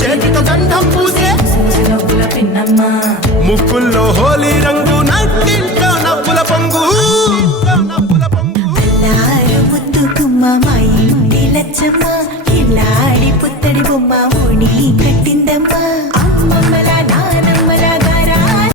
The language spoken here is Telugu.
చేతితో గంధం పూసే ముక్కుల్లో హోలీ రంగు నట్టింట్లో నవ్వుల పొంగు ముందు కుమ్మ మా ఇంటి లచ్చమ్మ ఇల్లాడి పుత్తడి బొమ్మ ఓణి కట్టిందమ్మా